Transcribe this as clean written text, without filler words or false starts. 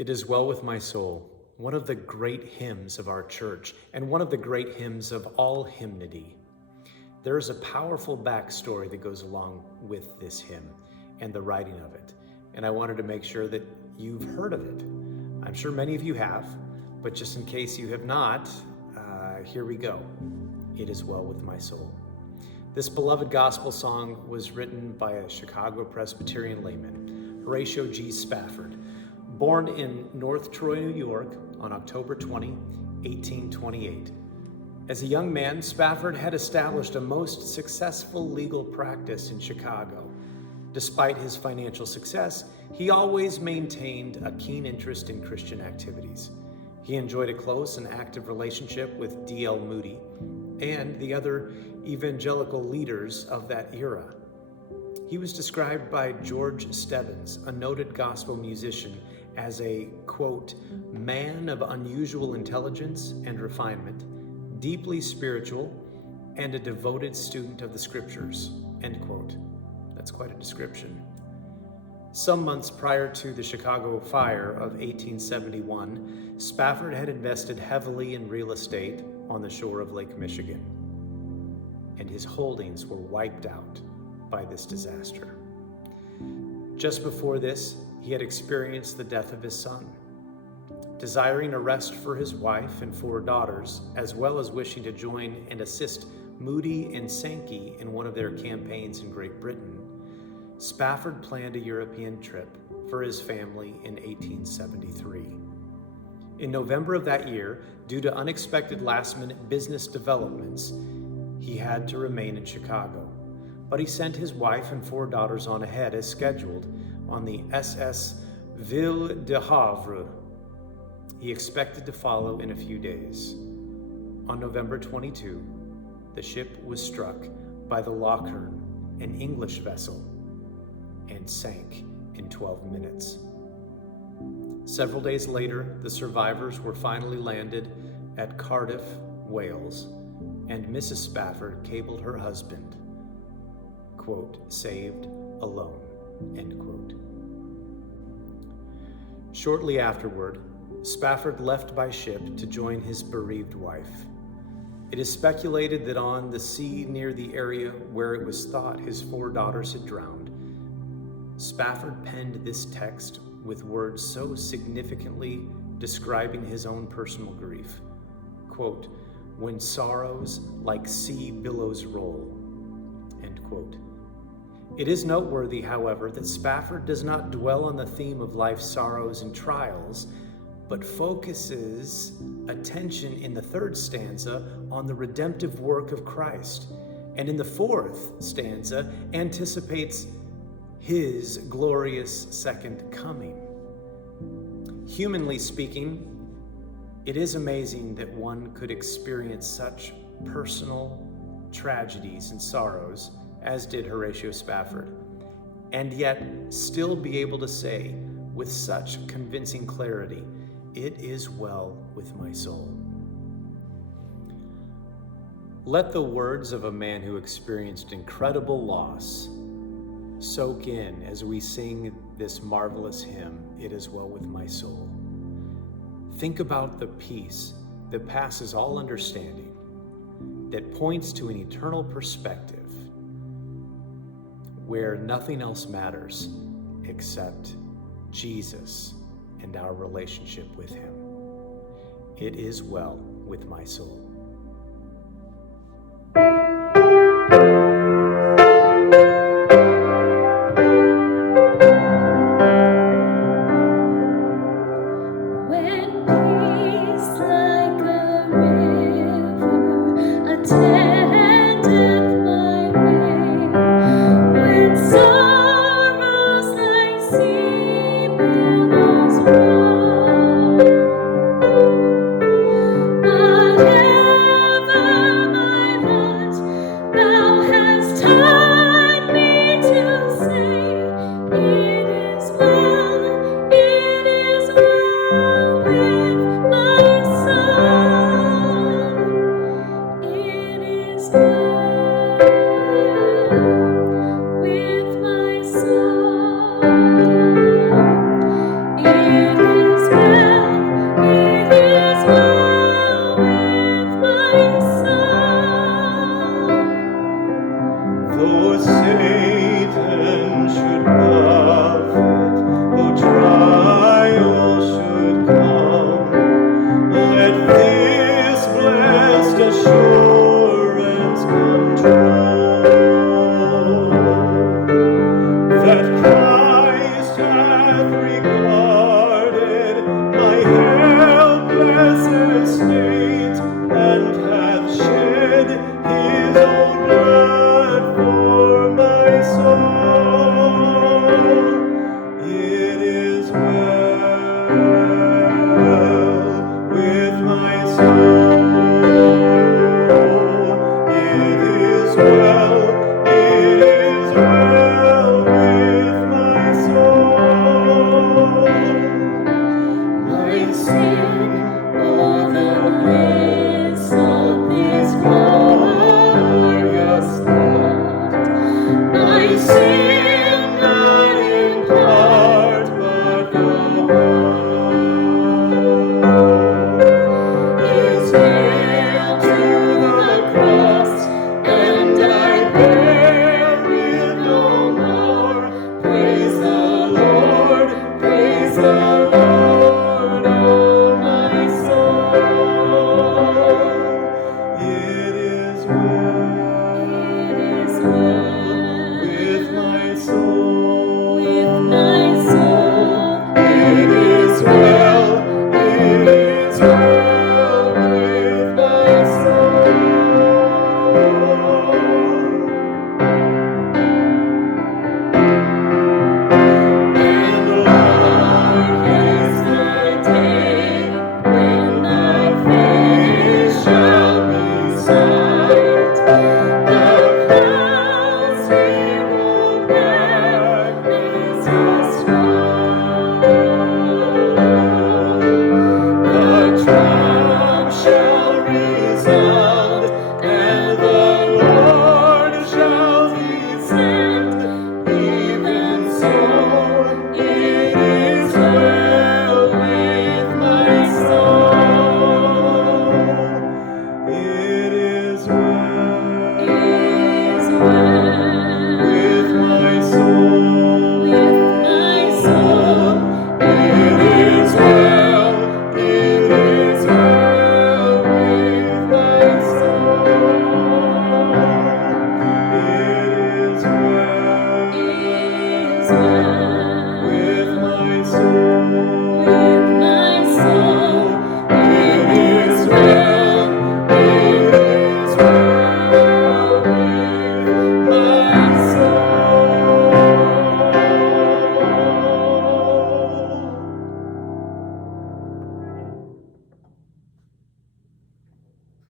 It is well with my soul, one of the great hymns of our church and one of the great hymns of all hymnody. There is a powerful backstory that goes along with this hymn and the writing of it, and I wanted to make sure that you've heard of it. I'm sure many of you have, but just in case you have not, here we go. It is well with my soul. This beloved gospel song was written by a Chicago Presbyterian layman, Horatio G. Spafford, born in North Troy, New York on October 20, 1828. As a young man, Spafford had established a most successful legal practice in Chicago. Despite his financial success, he always maintained a keen interest in Christian activities. He enjoyed a close and active relationship with D.L. Moody and the other evangelical leaders of that era. He was described by George Stebbins, a noted gospel musician, as a, quote, man of unusual intelligence and refinement, deeply spiritual, and a devoted student of the scriptures, end quote. That's quite a description. Some months prior to the Chicago fire of 1871, Spafford had invested heavily in real estate on the shore of Lake Michigan, and his holdings were wiped out by this disaster. Just before this, he had experienced the death of his son. Desiring a rest for his wife and 4 daughters, as well as wishing to join and assist Moody and Sankey in one of their campaigns in Great Britain, Spafford planned a European trip for his family in 1873. In November of that year, due to unexpected last-minute business developments, he had to remain in Chicago, but he sent his wife and 4 daughters on ahead as scheduled on the SS Ville de Havre. He expected to follow in a few days. On November 22, the ship was struck by the Lochern, an English vessel, and sank in 12 minutes. Several days later, the survivors were finally landed at Cardiff, Wales, and Mrs. Spafford cabled her husband, quote, saved alone, end quote. Shortly afterward, Spafford left by ship to join his bereaved wife. It is speculated that on the sea near the area where it was thought his 4 daughters had drowned, Spafford penned this text with words so significantly describing his own personal grief. Quote, when sorrows like sea billows roll, end quote. It is noteworthy, however, that Spafford does not dwell on the theme of life's sorrows and trials, but focuses attention in the 3rd stanza on the redemptive work of Christ, and in the 4th stanza anticipates his glorious second coming. Humanly speaking, it is amazing that one could experience such personal tragedies and sorrows as did Horatio Spafford, and yet still be able to say with such convincing clarity, it is well with my soul. Let the words of a man who experienced incredible loss soak in as we sing this marvelous hymn, It Is Well With My Soul. Think about the peace that passes all understanding, that points to an eternal perspective where nothing else matters except Jesus and our relationship with him. It is well with my soul. With my soul, it